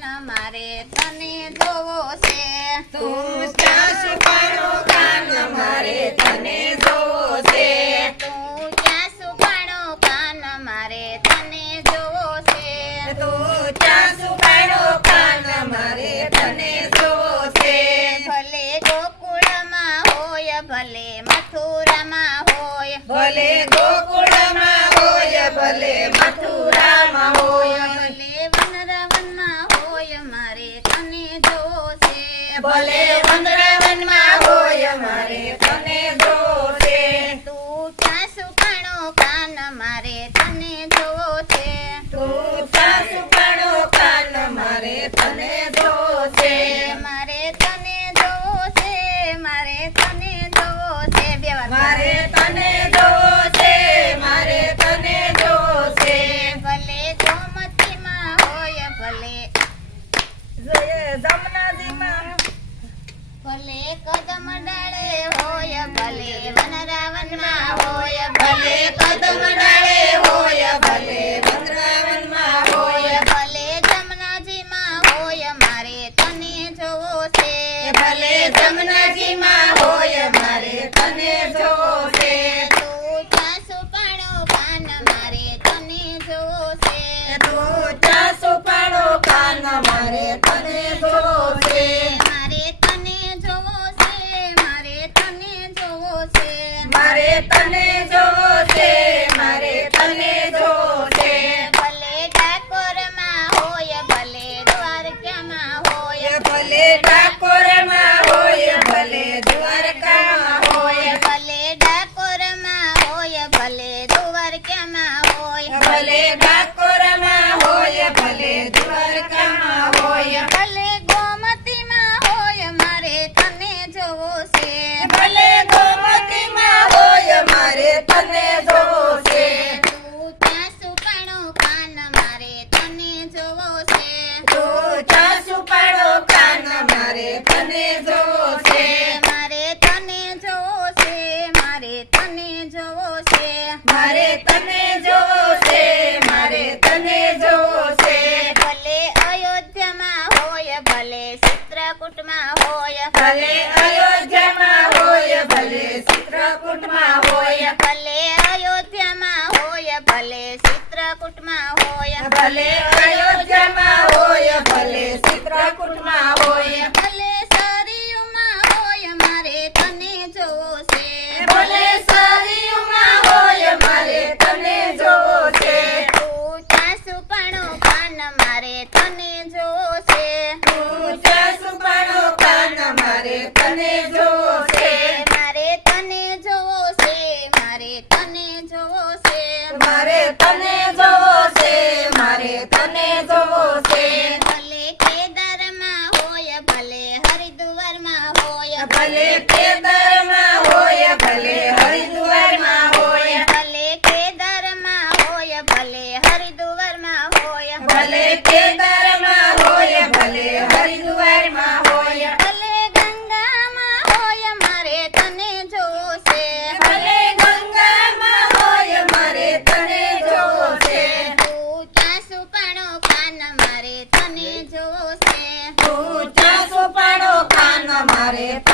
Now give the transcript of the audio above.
કાન મારે તને જોવો છે. તું ક્યાં સુપાણો કાન મારે તને જોવો છે. તું ક્યાં સુપાણો કાન મારે તને જોવો છે. તું ક્યાં સુપાણો કાન મારે તને જોવો છે. ભલે ગોકુળમાં હોય ભલે મથુરામાં હોય. ભલે ગોકુળમાં હોય ભલે મથુરામાં હોય. ભલે વંદરાવનમાં હોય મારે તને છે તું ક્યાં સુપાણો કાન મારે ભલે વનરાવનમાં હોય ભલે કદમ ડાળે હોય ભલે વંદરાવનમાં હોય. ભલે જમનાજીમાં હોય મારે તને જોવો છે ભલે જમનાજીમાં હોય મારે તને જોવો છે તું ક્યાં પાડો પાન મારે તને જોવો છે તું ચા પાડો પાન મારે તને તને તને જોવો છે તું કાન મારે તને જોવો છે તું કાન મારે તને જોવો છે મારે તને જોવો છે મારે તને જોવો છે મારે તને જોવો છે મારે તને જોવો છે ભલે અયોધ્યામાં હોય ભલે ચિત્રકૂટમાં હોય. ભલે અયોધ્યામાં હોય ભલે ચિત્રકૂટમાં ભલે અયોધ્યામાં હોય ભલે ચિત્રકૂટમાં હોય ભલે અયોધ્યામાં હોય ભલે જોવો છે મારે તને જોવો છે મારે તને જોવો છે ભલે કેદારમાં હોય ભલે હરિદ્વારમાં હોય ભલે કેદારમાં કાન